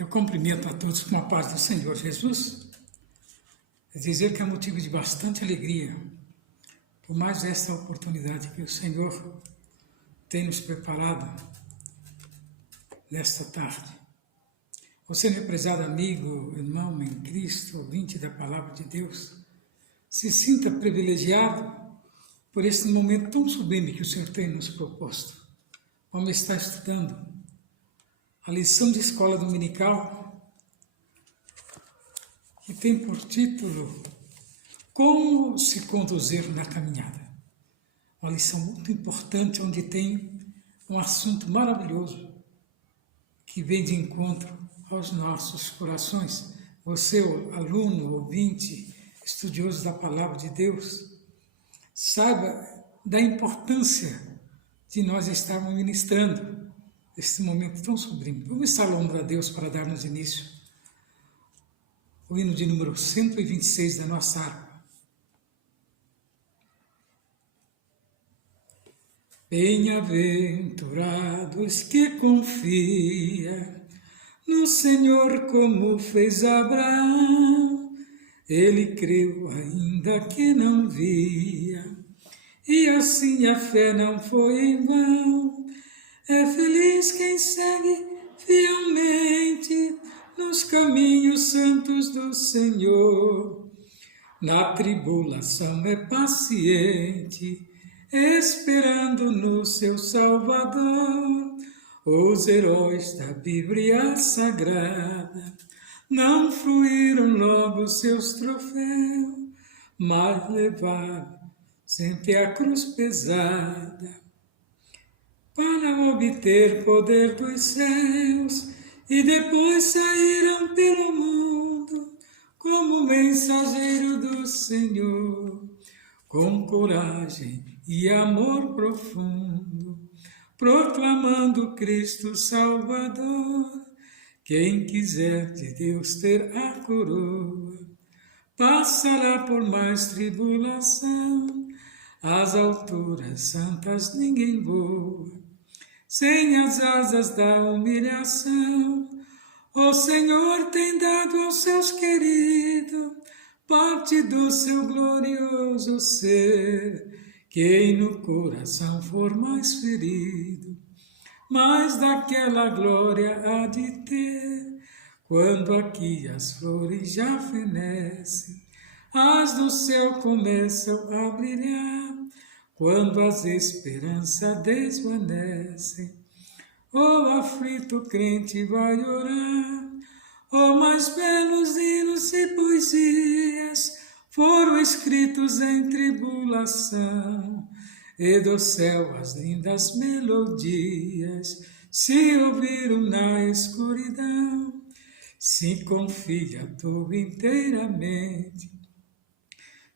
Eu cumprimento a todos com a paz do Senhor Jesus. É dizer que é motivo de bastante alegria, por mais esta oportunidade que o Senhor tem nos preparado nesta tarde. Você, meu prezado amigo, irmão em Cristo, ouvinte da Palavra de Deus, se sinta privilegiado por este momento tão sublime que o Senhor tem nos proposto. Vamos estar estudando a lição de escola dominical, que tem por título Como se conduzir na caminhada. Uma lição muito importante, onde tem um assunto maravilhoso que vem de encontro aos nossos corações. Você, aluno, ouvinte, estudioso da Palavra de Deus, saiba da importância de nós estarmos ministrando este momento tão sublime. Vamos estar louvando a Deus para darmos início. O hino de número 126 da nossa harpa. Bem-aventurados que confia no Senhor como fez Abraão. Ele creu ainda que não via, e assim a fé não foi em vão. É feliz quem segue fielmente nos caminhos santos do Senhor. Na tribulação é paciente, esperando no seu Salvador. Os heróis da Bíblia Sagrada não fruíram logo seus troféus, mas levaram sempre a cruz pesada para obter poder dos céus, e depois saíram pelo mundo como mensageiro do Senhor, com coragem e amor profundo, proclamando Cristo Salvador. Quem quiser de Deus ter a coroa, passará por mais tribulação. Às alturas santas ninguém voa sem as asas da humilhação. O Senhor tem dado aos seus queridos parte do seu glorioso ser. Quem no coração for mais ferido, mais daquela glória há de ter. Quando aqui as flores já fenecem, as do céu começam a brilhar. Quando as esperanças desvanecem, o aflito crente vai orar. Os mais belos hinos e poesias foram escritos em tribulação, e do céu as lindas melodias se ouviram na escuridão. Se confia tu inteiramente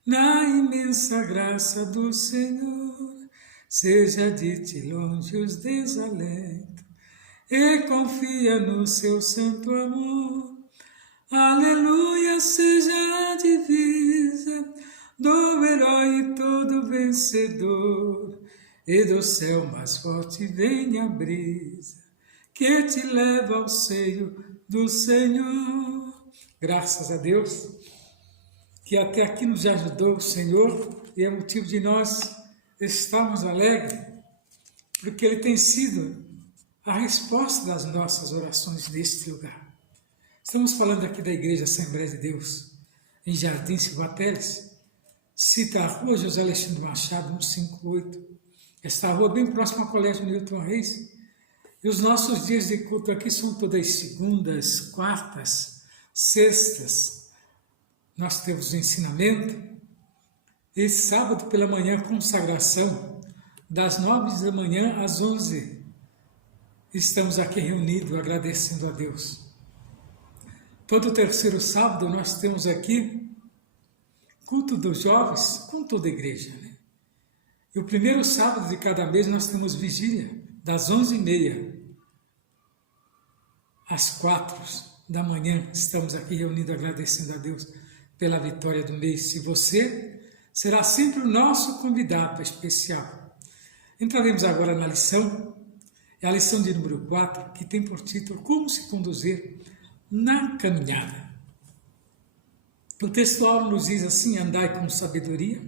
na imensa graça do Senhor, seja de ti longe os desalentos, e confia no seu santo amor. Aleluia, seja a divisa do herói todo vencedor, e do céu mais forte vem a brisa que te leva ao seio do Senhor. Graças a Deus que até aqui nos ajudou o Senhor, e é motivo de nós estarmos alegres, porque Ele tem sido a resposta das nossas orações neste lugar. Estamos falando aqui da Igreja Assembleia de Deus, em Jardim Silva Teles, cita a rua José Alexandre Machado, 158. Esta rua bem próxima ao Colégio Newton Reis. E os nossos dias de culto aqui são todas segundas, quartas, sextas. Nós temos o ensinamento, e sábado pela manhã, consagração, das 9 da manhã às 11. Estamos aqui reunidos agradecendo a Deus. Todo terceiro sábado nós temos aqui culto dos jovens com toda a igreja, né? E o primeiro sábado de cada mês nós temos vigília, das 11h30 às 4 da manhã. Estamos aqui reunidos agradecendo a Deus pela vitória do mês. E você será sempre o nosso convidado especial. Entraremos agora na lição, é a lição de número 4, que tem por título Como se conduzir na caminhada. O textual nos diz assim: andai com sabedoria,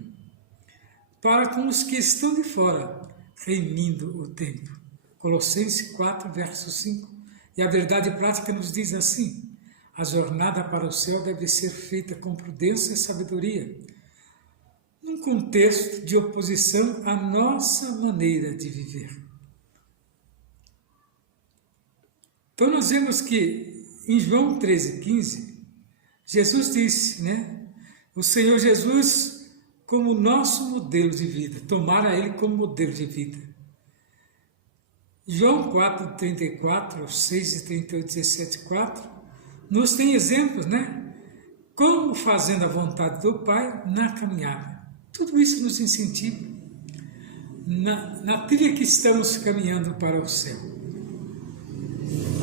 para com os que estão de fora, remindo o tempo. Colossenses 4, verso 5. E a verdade prática nos diz assim: a jornada para o céu deve ser feita com prudência e sabedoria, num contexto de oposição à nossa maneira de viver. Então nós vemos que em João 13,15, Jesus disse, o Senhor Jesus como nosso modelo de vida, tomara Ele como modelo de vida. João 4,34, 6 e 38, 17, 4, nos tem exemplos, como fazendo a vontade do Pai na caminhada. Tudo isso nos incentiva na trilha que estamos caminhando para o céu.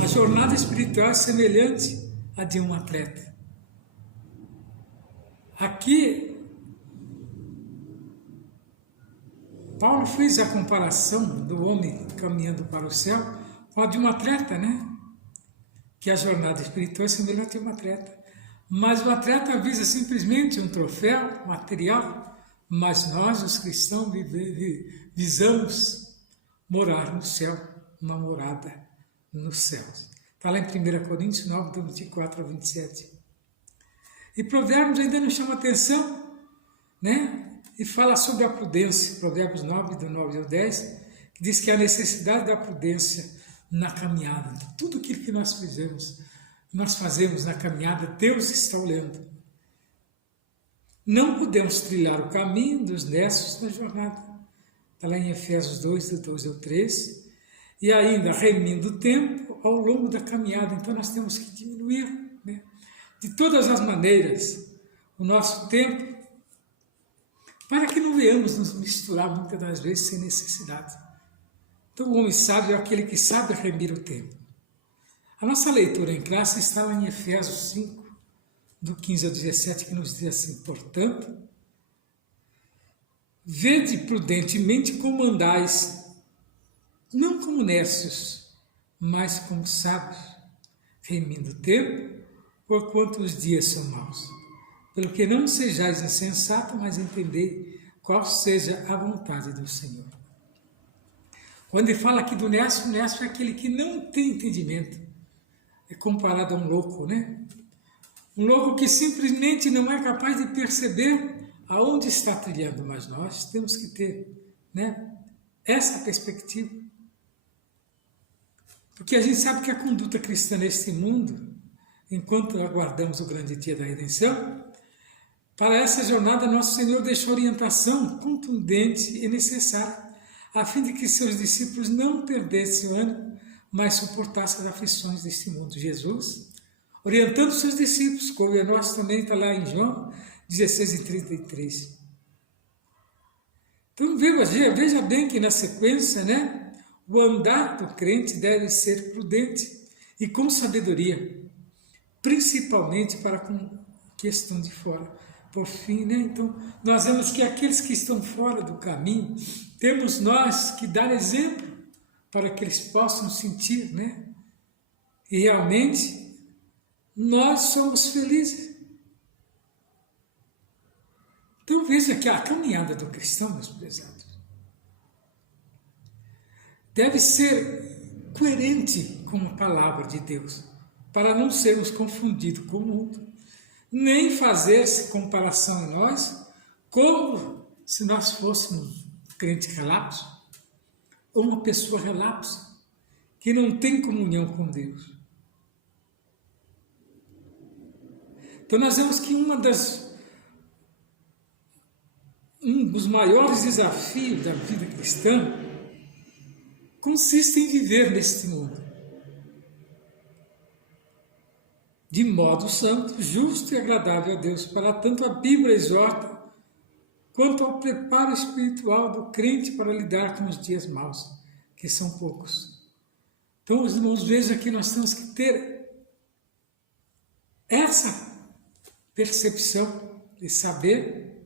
A jornada espiritual é semelhante à de um atleta. Aqui, Paulo fez a comparação do homem caminhando para o céu com a de um atleta, que a jornada espiritual é semelhante a um atleta. Mas o atleta visa simplesmente um troféu material, mas nós, os cristãos, visamos morar no céu, uma morada nos céus. Está lá em 1 Coríntios 9, do 24 a 27. E Provérbios ainda nos chama a atenção, e fala sobre a prudência. Provérbios 9, do 9 ao 10, que diz que a necessidade da prudência na caminhada. Tudo aquilo que nós fazemos na caminhada, Deus está olhando. Não podemos trilhar o caminho dos necios na jornada. Está lá em Efésios 2, do 12 ao 13. E ainda remindo o tempo ao longo da caminhada. Então nós temos que diminuir, de todas as maneiras, o nosso tempo, para que não venhamos nos misturar muitas das vezes sem necessidade. Então o homem sábio é aquele que sabe remir o tempo. A nossa leitura em classe está lá em Efésios 5, do 15 ao 17, que nos diz assim: portanto, vede prudentemente como andais, não como necios, mas como sábios, remindo o tempo, porquanto os dias são maus. Pelo que não sejais insensatos, mas entendei qual seja a vontade do Senhor. Quando ele fala aqui do nécio, o nécio é aquele que não tem entendimento. É comparado a um louco, Um louco que simplesmente não é capaz de perceber aonde está trilhando, mas nós temos que ter, essa perspectiva. Porque a gente sabe que a conduta cristã neste mundo, enquanto aguardamos o grande dia da redenção, para essa jornada nosso Senhor deixou orientação contundente e necessária, a fim de que seus discípulos não perdessem o ânimo, mas suportassem as aflições deste mundo. Jesus, orientando seus discípulos, como a nós também, está lá em João 16 e 33. Então veja bem que na sequência, o andar do crente deve ser prudente e com sabedoria, principalmente para com que estão de fora. Por fim, então, nós vemos que aqueles que estão fora do caminho, temos nós que dar exemplo para que eles possam sentir, E realmente, nós somos felizes. Então veja que a caminhada do cristão, meus prezados, deve ser coerente com a palavra de Deus, para não sermos confundidos com o mundo, nem fazer-se comparação em nós, como se nós fôssemos crente relapso, ou uma pessoa relapsa, que não tem comunhão com Deus. Então nós vemos que um dos maiores desafios da vida cristã consiste em viver neste mundo de modo santo, justo e agradável a Deus. Para tanto a Bíblia exorta quanto ao preparo espiritual do crente para lidar com os dias maus, que são poucos. Então, os irmãos, vejam que nós temos que ter essa percepção de saber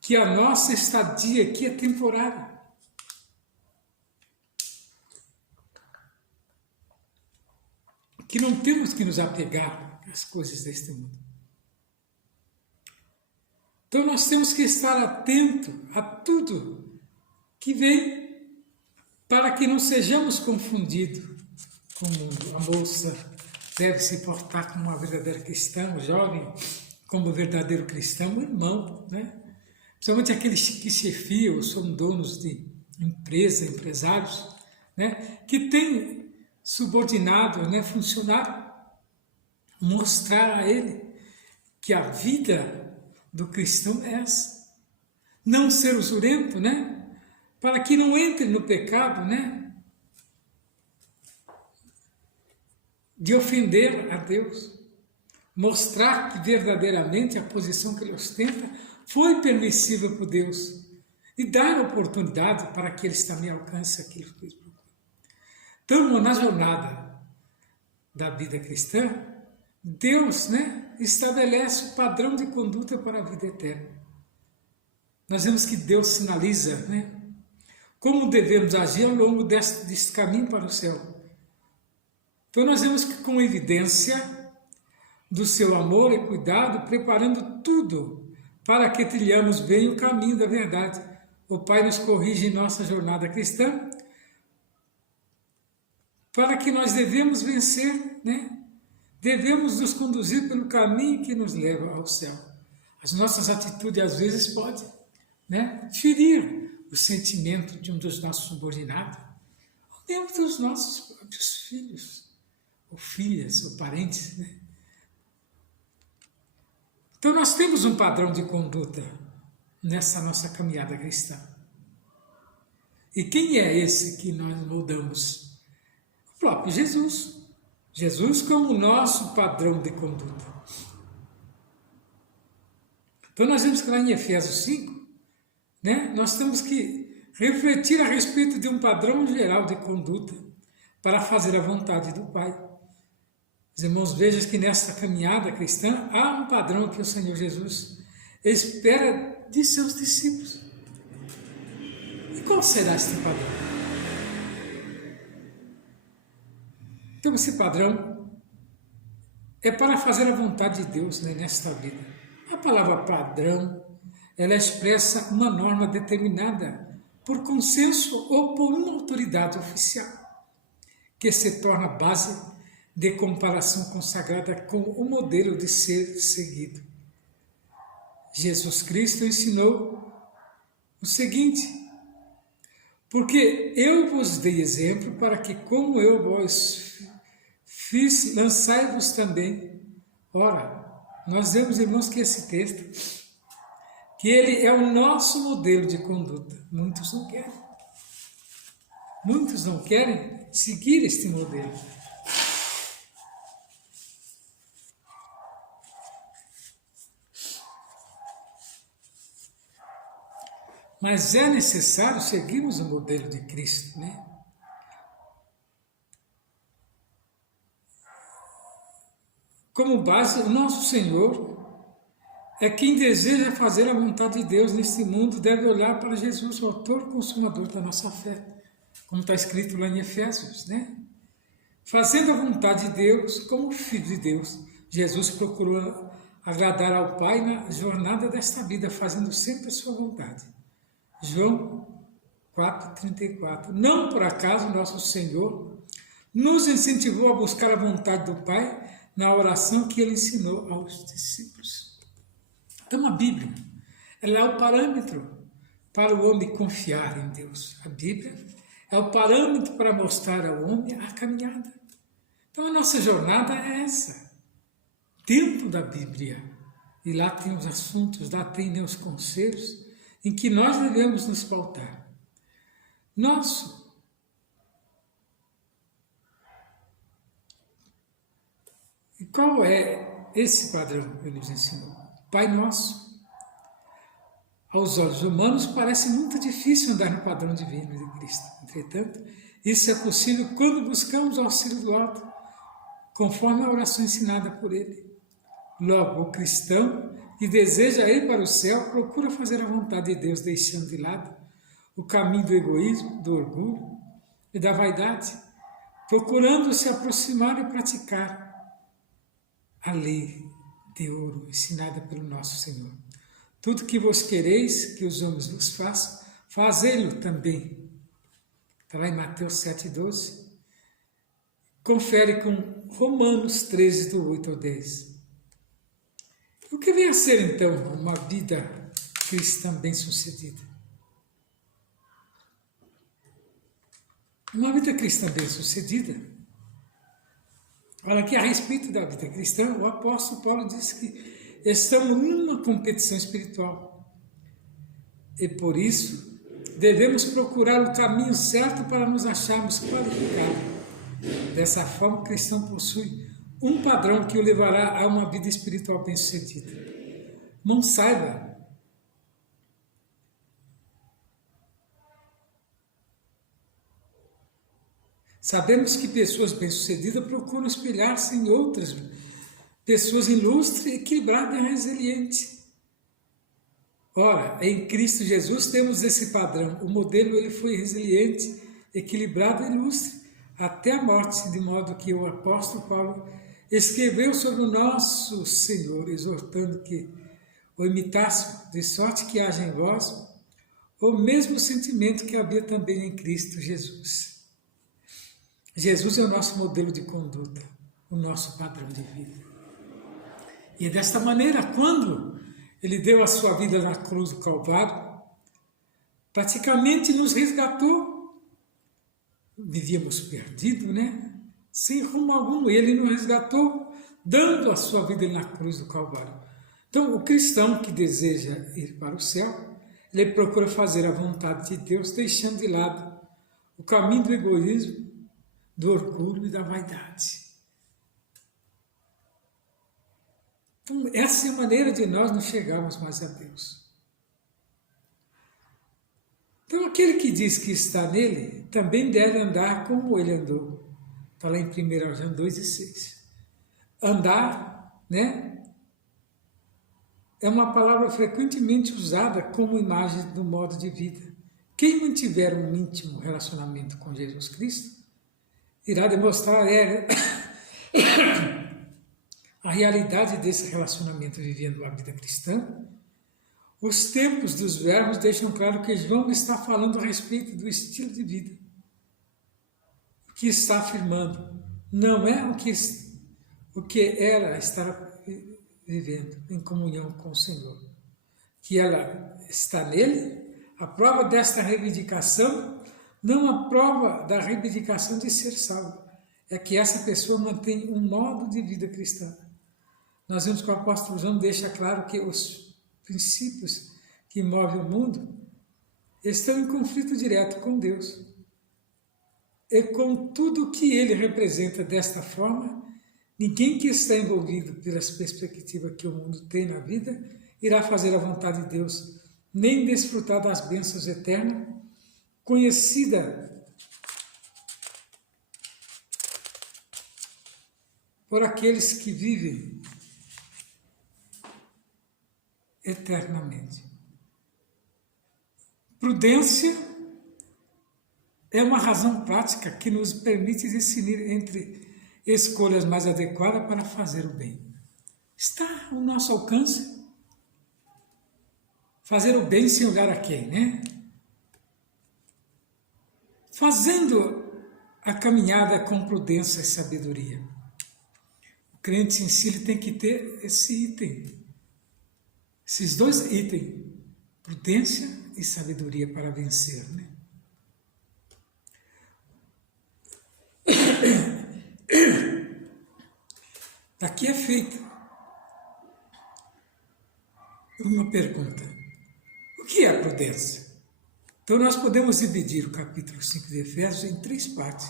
que a nossa estadia aqui é temporária. que não temos que nos apegar às coisas deste mundo. Então nós temos que estar atento a tudo que vem para que não sejamos confundidos com o mundo. A moça deve se portar como uma verdadeira cristã, o jovem como verdadeiro cristão, o irmão, né? Principalmente aqueles que chefiam, são donos de empresa, empresários, né? Que têm subordinado, né, funcionário, mostrar a ele que a vida do cristão é essa. Não ser usurento, né? Para que não entre no pecado, né? De ofender a Deus. Mostrar que verdadeiramente a posição que ele ostenta foi permissível por Deus. E dar oportunidade para que eles também alcancem aquilo que eles procuram. Então, na jornada da vida cristã, Deus, né, estabelece o padrão de conduta para a vida eterna. Nós vemos que Deus sinaliza, né, como devemos agir ao longo desse caminho para o céu. Então nós vemos que com evidência do seu amor e cuidado, preparando tudo para que trilhamos bem o caminho da verdade. O Pai nos corrige em nossa jornada cristã, para que nós devemos vencer, né? Devemos nos conduzir pelo caminho que nos leva ao céu. As nossas atitudes, às vezes, podem, né, ferir o sentimento de um dos nossos subordinados, ou mesmo dos nossos próprios filhos, ou filhas, ou parentes, né? Então, nós temos um padrão de conduta nessa nossa caminhada cristã. E quem é esse que nós moldamos? O próprio Jesus. Jesus como o nosso padrão de conduta. Então nós vemos que lá em Efésios 5, né, nós temos que refletir a respeito de um padrão geral de conduta para fazer a vontade do Pai. Os irmãos, vejam que nessa caminhada cristã há um padrão que o Senhor Jesus espera de seus discípulos. E qual será este padrão? Então esse padrão é para fazer a vontade de Deus, né, nesta vida. A palavra padrão, ela expressa uma norma determinada por consenso ou por uma autoridade oficial, que se torna base de comparação consagrada com o modelo de ser seguido. Jesus Cristo ensinou o seguinte: porque eu vos dei exemplo para que, como eu vos fiz, lançai-vos também. Ora, nós vemos, irmãos, que esse texto, que ele é o nosso modelo de conduta. Muitos não querem. Muitos não querem seguir este modelo. Mas é necessário seguirmos o modelo de Cristo, né? Como base, o nosso Senhor é quem deseja fazer a vontade de Deus neste mundo, deve olhar para Jesus, o autor e consumador da nossa fé, como está escrito lá em Efésios, né? Fazendo a vontade de Deus como filho de Deus, Jesus procurou agradar ao Pai na jornada desta vida, fazendo sempre a sua vontade. João 4,34. Não por acaso nosso Senhor nos incentivou a buscar a vontade do Pai na oração que ele ensinou aos discípulos. Então a Bíblia, ela é o parâmetro para o homem confiar em Deus. A Bíblia é o parâmetro para mostrar ao homem a caminhada. Então a nossa jornada é essa, dentro da Bíblia. E lá tem os assuntos, lá tem os conselhos em que nós devemos nos pautar. Nosso. E qual é esse padrão que ele nos ensinou? Pai Nosso. Aos olhos humanos parece muito difícil andar no padrão divino de Cristo. Entretanto, isso é possível quando buscamos o auxílio do alto, conforme a oração ensinada por ele. Logo, o cristão que deseja ir para o céu procura fazer a vontade de Deus, deixando de lado o caminho do egoísmo, do orgulho e da vaidade, procurando se aproximar e praticar a lei de ouro ensinada pelo nosso Senhor. Tudo que vos quereis que os homens vos façam, fazei-lo também. Está lá em Mateus 7,12. Confere com Romanos 13, do 8 ao 10. O que vem a ser, então, uma vida cristã bem-sucedida? Uma vida cristã bem-sucedida. Olha aqui, a respeito da vida cristã, o apóstolo Paulo diz que estamos numa competição espiritual. E por isso, devemos procurar o caminho certo para nos acharmos qualificados. Dessa forma, o cristão possui um padrão que o levará a uma vida espiritual bem-sucedida. Não saiba. Sabemos que pessoas bem-sucedidas procuram espelhar-se em outras pessoas ilustres, equilibradas e resilientes. Ora, em Cristo Jesus temos esse padrão. O modelo ele foi resiliente, equilibrado e ilustre até a morte, de modo que o apóstolo Paulo escreveu sobre o nosso Senhor, exortando que o imitasse, de sorte que haja em vós o mesmo sentimento que havia também em Cristo Jesus. Jesus é o nosso modelo de conduta, o nosso padrão de vida. E é desta maneira, quando ele deu a sua vida na cruz do Calvário, praticamente nos resgatou. Vivíamos perdidos, né? Sem rumo algum. Ele nos resgatou, dando a sua vida na cruz do Calvário. Então, o cristão que deseja ir para o céu, ele procura fazer a vontade de Deus, deixando de lado o caminho do egoísmo, do orgulho e da vaidade. Então, essa é a maneira de nós não chegarmos mais a Deus. Então, aquele que diz que está nele, também deve andar como ele andou. Está lá em 1 João 2,6. Andar, né? É uma palavra frequentemente usada como imagem do modo de vida. Quem mantiver um íntimo relacionamento com Jesus Cristo, irá demonstrar a realidade desse relacionamento vivendo a vida cristã. Os tempos dos verbos deixam claro que João está falando a respeito do estilo de vida. O que está afirmando não é o que ela está vivendo em comunhão com o Senhor. Que ela está nele, a prova desta reivindicação, não a prova da reivindicação de ser salvo, é que essa pessoa mantém um modo de vida cristã. Nós vemos que o apóstolo João deixa claro que os princípios que movem o mundo estão em conflito direto com Deus. E com tudo o que ele representa desta forma, ninguém que está envolvido pelas perspectivas que o mundo tem na vida irá fazer a vontade de Deus, nem desfrutar das bênçãos eternas, conhecida por aqueles que vivem eternamente. Prudência é uma razão prática que nos permite discernir entre escolhas mais adequadas para fazer o bem. Está ao nosso alcance fazer o bem sem olhar a quem, né? Fazendo a caminhada com prudência e sabedoria. O crente em si ele tem que ter esse item, esses dois itens, prudência e sabedoria para vencer, né? Aqui é feita uma pergunta: o que é a prudência? Então nós podemos dividir o capítulo 5 de Efésios em 3 partes.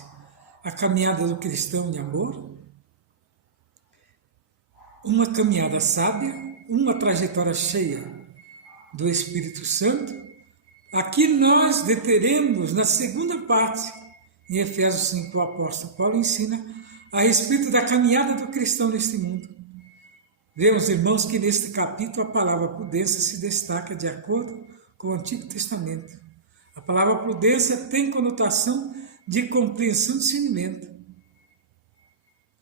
A caminhada do cristão em amor, uma caminhada sábia, uma trajetória cheia do Espírito Santo. Aqui nós deteremos na segunda parte, em Efésios 5, o apóstolo Paulo ensina a respeito da caminhada do cristão neste mundo. Vemos, irmãos, que neste capítulo a palavra prudência se destaca de acordo com o Antigo Testamento. A palavra prudência tem conotação de compreensão e discernimento.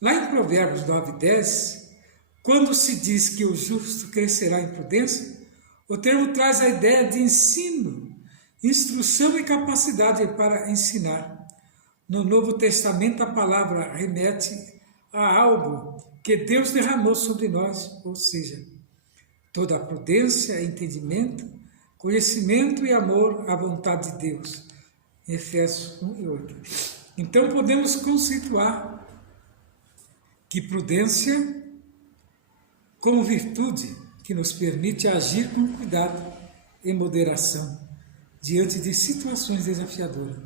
Lá em Provérbios 9:10, quando se diz que o justo crescerá em prudência, o termo traz a ideia de ensino, instrução e capacidade para ensinar. No Novo Testamento, a palavra remete a algo que Deus derramou sobre nós, ou seja, toda a prudência, entendimento, conhecimento e amor à vontade de Deus. Efésios 1:8. Então podemos conceituar que prudência como virtude que nos permite agir com cuidado e moderação diante de situações desafiadoras.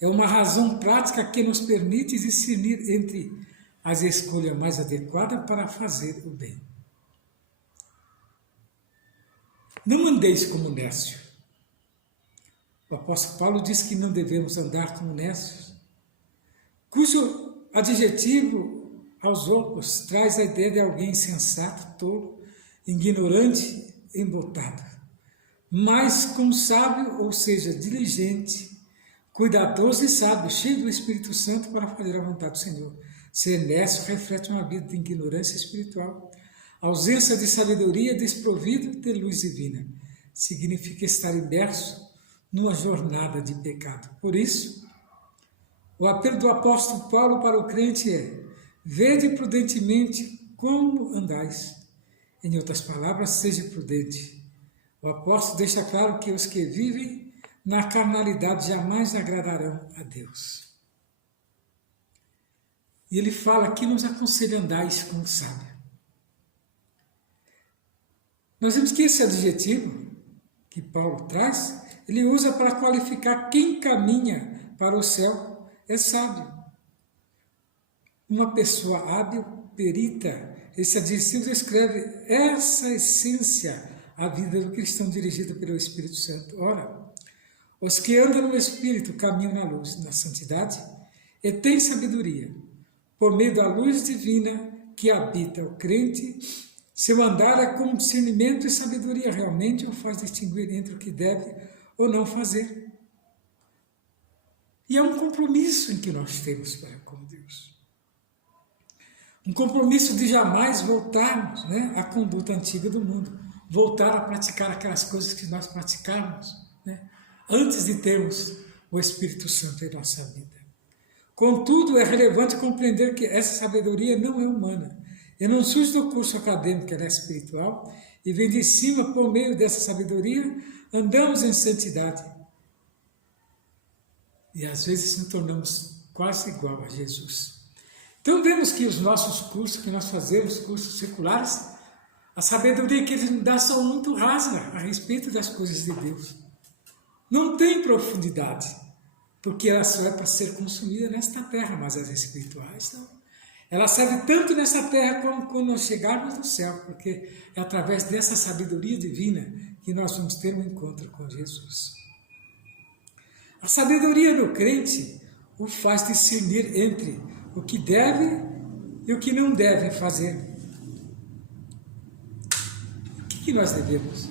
É uma razão prática que nos permite discernir entre as escolhas mais adequadas para fazer o bem. Não andeis como nécio. O apóstolo Paulo diz que não devemos andar como nécios, cujo adjetivo aos outros traz a ideia de alguém insensato, tolo, ignorante, embotado. Mas como sábio, ou seja, diligente, cuidadoso e sábio, cheio do Espírito Santo para fazer a vontade do Senhor. Ser nécio reflete uma vida de ignorância espiritual, ausência de sabedoria, desprovido de luz divina. Significa estar imerso numa jornada de pecado. Por isso, o apelo do apóstolo Paulo para o crente é: vede prudentemente como andais. Em outras palavras, seja prudente. O apóstolo deixa claro que os que vivem na carnalidade jamais agradarão a Deus. E ele fala que nos aconselha andais como sábio. Nós vemos que esse adjetivo que Paulo traz, ele usa para qualificar quem caminha para o céu é sábio. Uma pessoa hábil, perita, esse adjetivo descreve essa essência, a vida do cristão dirigida pelo Espírito Santo. Ora, os que andam no Espírito caminham na luz, na santidade, e têm sabedoria. Por meio da luz divina que habita o crente, seu andar é com discernimento e sabedoria, realmente o faz distinguir entre o que deve ou não fazer. E é um compromisso em que nós temos para com Deus. Um compromisso de jamais voltarmos, à conduta antiga do mundo, voltar a praticar aquelas coisas que nós praticávamos, antes de termos o Espírito Santo em nossa vida. Contudo, é relevante compreender que essa sabedoria não é humana, e não surge do curso acadêmico, ela é espiritual, e vem de cima. Por meio dessa sabedoria, andamos em santidade. E às vezes nos tornamos quase igual a Jesus. Então vemos que os nossos cursos que nós fazemos, cursos seculares, a sabedoria que eles nos dão são muito rasa a respeito das coisas de Deus. Não tem profundidade, porque ela só é para ser consumida nesta terra, mas as espirituais não. Ela serve tanto nessa terra como quando nós chegarmos no céu, porque é através dessa sabedoria divina que nós vamos ter um encontro com Jesus. A sabedoria do crente o faz discernir entre o que deve e o que não deve fazer. O que nós devemos?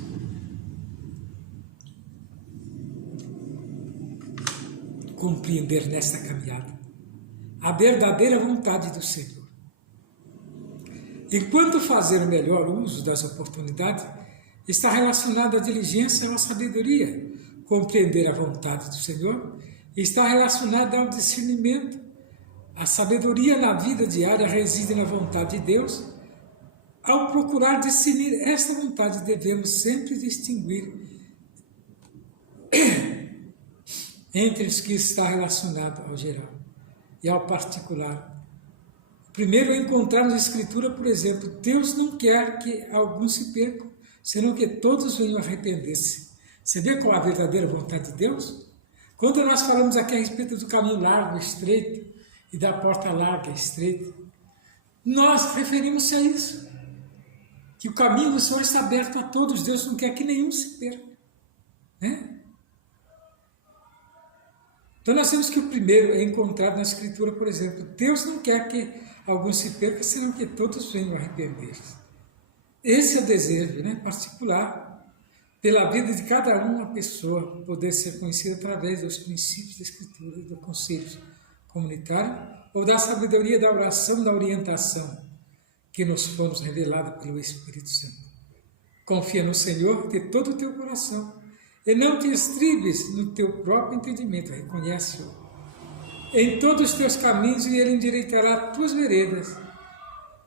Compreender nesta caminhada a verdadeira vontade do Senhor. Enquanto fazer o melhor uso das oportunidades está relacionado à diligência e à sabedoria. Compreender a vontade do Senhor está relacionado ao discernimento. A sabedoria na vida diária reside na vontade de Deus. Ao procurar discernir esta vontade, devemos sempre distinguir entre os que está relacionado ao geral e ao particular. Primeiro, encontrar na Escritura, por exemplo, Deus não quer que alguns se percam, senão que todos venham arrepender-se. Você vê qual é a verdadeira vontade de Deus? Quando nós falamos aqui a respeito do caminho largo, estreito, e da porta larga, estreita, nós referimos-se a isso, que o caminho do Senhor está aberto a todos, Deus não quer que nenhum se perca. Então nós temos que o primeiro é encontrado na Escritura, por exemplo, Deus não quer que alguns se percam, senão que todos venham arrepender-se. Esse é o desejo particular, pela vida de cada uma pessoa, poder ser conhecida através dos princípios da Escritura e dos conselhos comunitário, ou da sabedoria da oração, da orientação que nos fomos revelada pelo Espírito Santo. Confia no Senhor de todo o teu coração e não te estribes no teu próprio entendimento, reconhece-o em todos os teus caminhos e Ele endireitará as tuas veredas.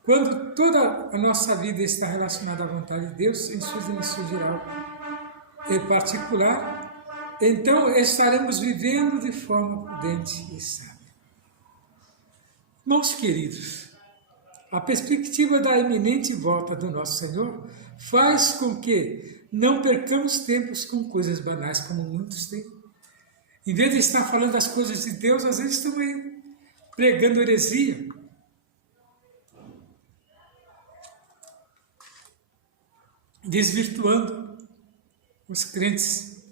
Quando toda a nossa vida está relacionada à vontade de Deus, em sua dimensão geral e particular, então estaremos vivendo de forma prudente e sábia. Irmãos queridos, a perspectiva da iminente volta do nosso Senhor faz com que não percamos tempos com coisas banais, como muitos têm. Em vez de estar falando das coisas de Deus, às vezes estão aí pregando heresia. Desvirtuando os crentes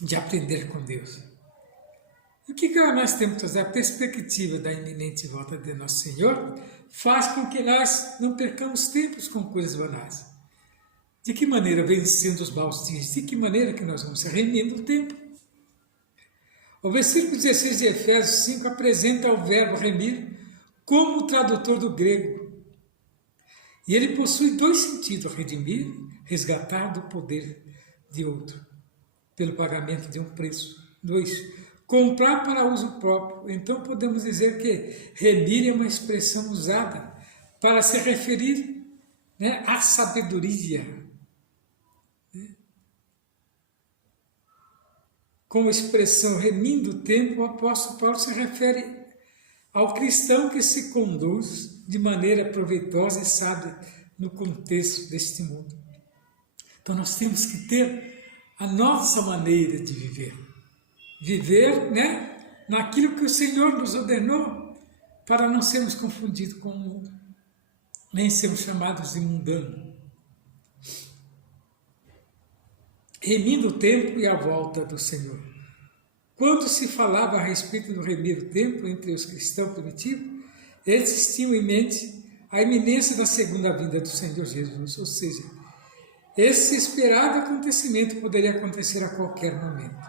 de aprender com Deus. E o que nós temos que fazer? A perspectiva da iminente volta de nosso Senhor faz com que nós não percamos tempos com coisas banais. De que maneira? Vencendo os maus dias. De que maneira que nós vamos remindo o tempo? O versículo 16 de Efésios 5 apresenta o verbo remir como o tradutor do grego. E ele possui dois sentidos: redimir, resgatar do poder de outro, pelo pagamento de um preço. 2, comprar para uso próprio. Então podemos dizer que remir é uma expressão usada para se referir, à sabedoria. Com a expressão remindo o tempo, o apóstolo Paulo se refere ao cristão que se conduz de maneira proveitosa e sábia no contexto deste mundo. Então nós temos que ter a nossa maneira de viver. Viver, naquilo que o Senhor nos ordenou, para não sermos confundidos com o mundo, nem sermos chamados de mundano. Remindo o tempo e a volta do Senhor. Quando se falava a respeito do remir o tempo entre os cristãos primitivos, eles tinham em mente a iminência da segunda vinda do Senhor Jesus, ou seja, esse esperado acontecimento poderia acontecer a qualquer momento.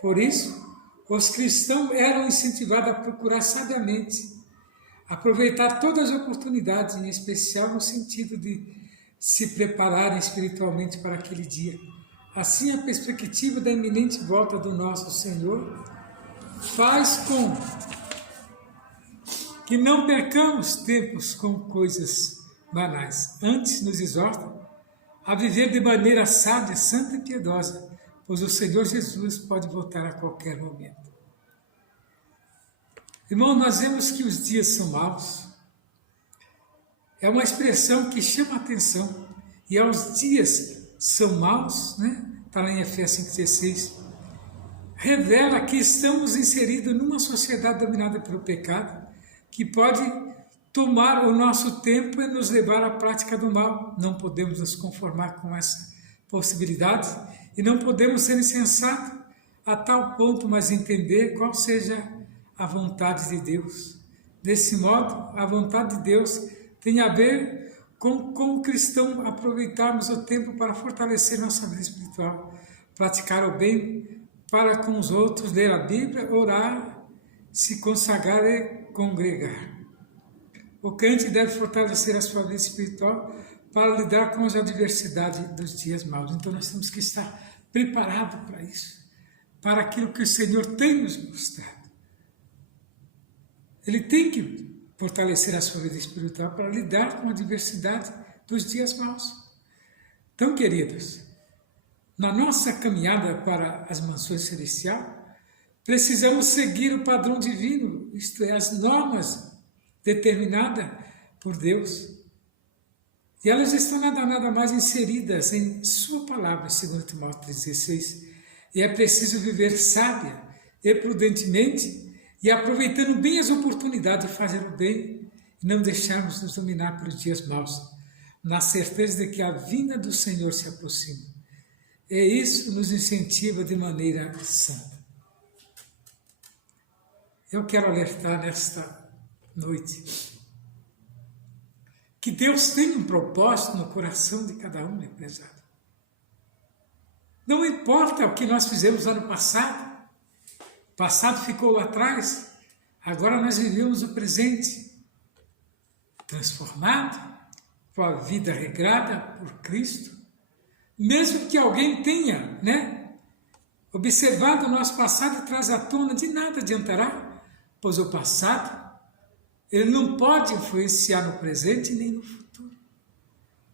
Por isso, os cristãos eram incentivados a procurar sabiamente, aproveitar todas as oportunidades, em especial no sentido de se prepararem espiritualmente para aquele dia. Assim, a perspectiva da iminente volta do nosso Senhor faz com que não percamos tempos com coisas banais. Antes, nos exorta a viver de maneira sábia, santa e piedosa, pois o Senhor Jesus pode voltar a qualquer momento. Irmão, nós vemos que os dias são maus. É uma expressão que chama a atenção. E aos dias são maus, está lá em Efésios 5,16, revela que estamos inseridos numa sociedade dominada pelo pecado, que pode tomar o nosso tempo e nos levar à prática do mal. Não podemos nos conformar com essa possibilidade e não podemos ser insensatos a tal ponto, mas entender qual seja a vontade de Deus. Desse modo, a vontade de Deus tem a ver com o cristão aproveitarmos o tempo para fortalecer nossa vida espiritual, praticar o bem para com os outros, ler a Bíblia, orar, se consagrar e congregar. O crente deve fortalecer a sua vida espiritual para lidar com as adversidades dos dias maus. Então nós temos que estar preparados para isso, para aquilo que o Senhor tem nos mostrado. Ele tem que fortalecer a sua vida espiritual para lidar com a adversidade dos dias maus. Então, queridos, na nossa caminhada para as mansões celestiais, precisamos seguir o padrão divino, isto é, as normas determinadas por Deus. E elas estão nada mais inseridas em sua palavra, 2 Timóteo 3,16. E é preciso viver sábia e prudentemente e aproveitando bem as oportunidades de fazer o bem e não deixarmos nos dominar pelos dias maus, na certeza de que a vinda do Senhor se aproxima. E isso nos incentiva de maneira santa. Eu quero alertar nesta noite que Deus tem um propósito no coração de cada um, meu prezado. Não importa o que nós fizemos ano passado, O passado ficou lá atrás, agora nós vivemos o presente, transformado, com a vida regrada por Cristo. Mesmo que alguém tenha, observado o nosso passado e traz à tona, de nada adiantará, pois o passado, ele não pode influenciar no presente nem no futuro,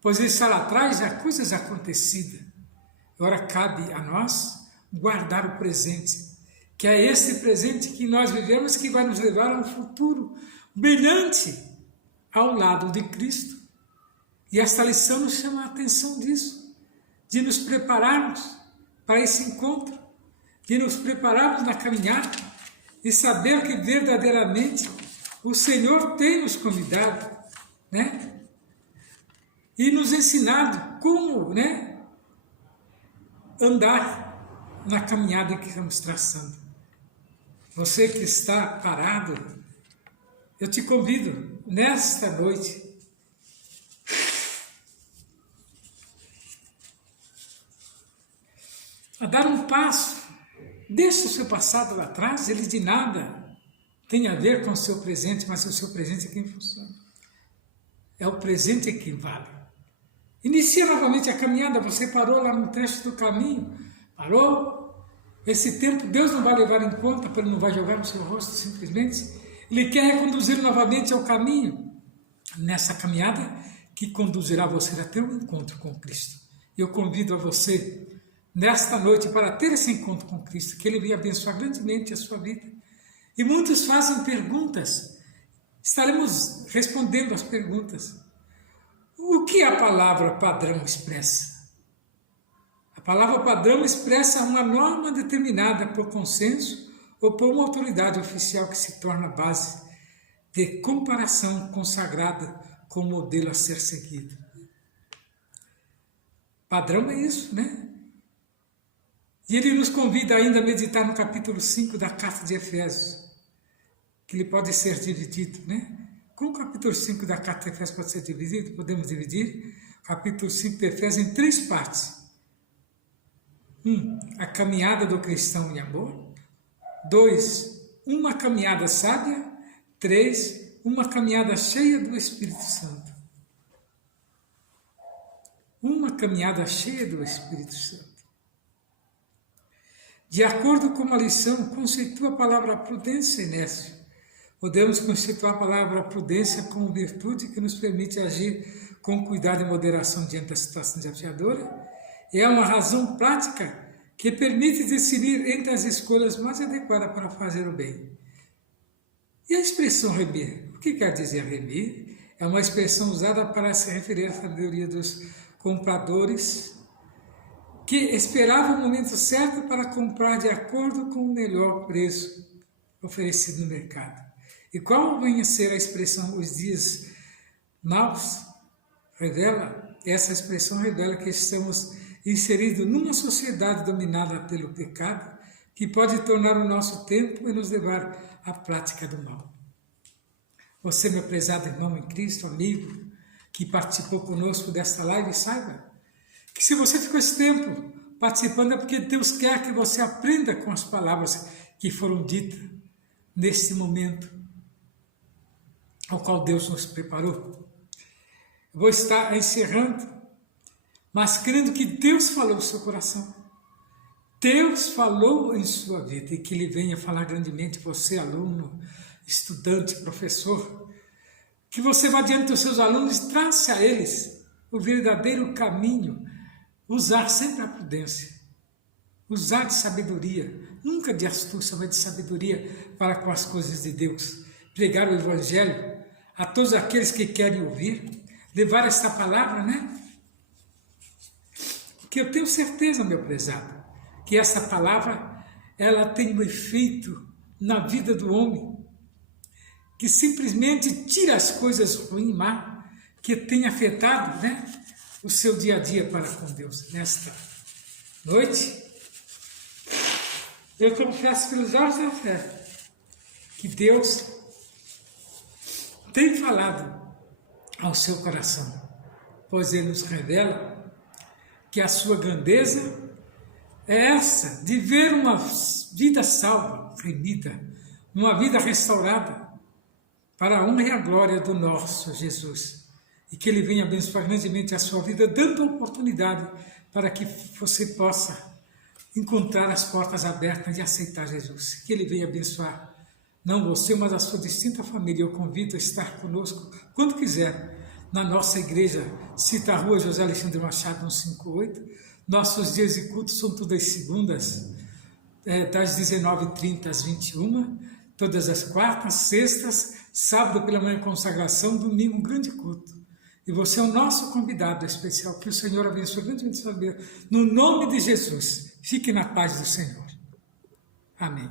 pois ele está lá atrás, já coisas acontecidas. Agora cabe a nós guardar o presente, que é esse presente que nós vivemos, que vai nos levar a um futuro brilhante ao lado de Cristo. E esta lição nos chama a atenção disso, de nos prepararmos para esse encontro, de nos prepararmos na caminhada e saber que verdadeiramente o Senhor tem nos convidado, e nos ensinado como, andar na caminhada que estamos traçando. Você que está parado, eu te convido nesta noite a dar um passo. Deixa o seu passado lá atrás, ele de nada tem a ver com o seu presente, mas o seu presente é quem funciona. É o presente que vale. Inicia novamente a caminhada, você parou lá no trecho do caminho, parou. Esse tempo Deus não vai levar em conta, porque Ele não vai jogar no seu rosto simplesmente. Ele quer reconduzir novamente ao caminho, nessa caminhada que conduzirá você até o encontro com Cristo. Eu convido a você, nesta noite, para ter esse encontro com Cristo, que Ele venha abençoar grandemente a sua vida. E muitos fazem perguntas, estaremos respondendo as perguntas. O que a palavra padrão expressa? A palavra padrão expressa uma norma determinada por consenso ou por uma autoridade oficial que se torna base de comparação consagrada com o modelo a ser seguido. Padrão é isso, E ele nos convida ainda a meditar no capítulo 5 da carta de Efésios, que ele pode ser dividido, Como o capítulo 5 da carta de Efésios pode ser dividido, podemos dividir o capítulo 5 de Efésios em 3 partes. 1. A caminhada do cristão em amor. 2. Uma caminhada sábia. 3. Uma caminhada cheia do Espírito Santo. Uma caminhada cheia do Espírito Santo. De acordo com a lição, conceitua a palavra prudência, Inécio. Podemos constituir a palavra prudência como virtude que nos permite agir com cuidado e moderação diante da situação desafiadora. É uma razão prática que permite decidir entre as escolhas mais adequadas para fazer o bem. E a expressão remir? O que quer dizer remir? É uma expressão usada para se referir à sabedoria dos compradores que esperavam o momento certo para comprar de acordo com o melhor preço oferecido no mercado. E qual vai ser a expressão os dias maus? Essa expressão revela que estamos inseridos numa sociedade dominada pelo pecado, que pode tornar o nosso tempo e nos levar à prática do mal. Você, meu prezado irmão em Cristo, amigo, que participou conosco desta live, saiba que se você ficou esse tempo participando é porque Deus quer que você aprenda com as palavras que foram ditas neste momento ao qual Deus nos preparou. Eu vou estar encerrando, mas crendo que Deus falou no seu coração. Deus falou em sua vida e que Ele venha falar grandemente, você, aluno, estudante, professor, que você vá diante dos seus alunos e trace a eles o verdadeiro caminho, usar sempre a prudência, usar de sabedoria, nunca de astúcia, mas de sabedoria para com as coisas de Deus, pregar o Evangelho a todos aqueles que querem ouvir, levar esta palavra, Que eu tenho certeza, meu prezado, que essa palavra, ela tem um efeito na vida do homem, que simplesmente tira as coisas ruins, má, que tem afetado, o seu dia a dia para com Deus. Nesta noite, eu confesso pelos olhos da fé que Deus tem falado ao seu coração, pois Ele nos revela que a sua grandeza é essa, de ver uma vida salva, remida, uma vida restaurada, para a honra e a glória do nosso Jesus. E que Ele venha abençoar grandemente a sua vida, dando oportunidade para que você possa encontrar as portas abertas de aceitar Jesus. Que Ele venha abençoar, não você, mas a sua distinta família. Eu convido a estar conosco, quando quiser, na nossa igreja, cita a rua José Alexandre Machado, 158. Nossos dias de culto são todas as segundas, das 19h30 às 21h, todas as quartas, sextas, sábado pela manhã consagração, domingo grande culto. E você é o nosso convidado especial. Que o Senhor abençoe grandemente sua vida. No nome de Jesus, fique na paz do Senhor. Amém.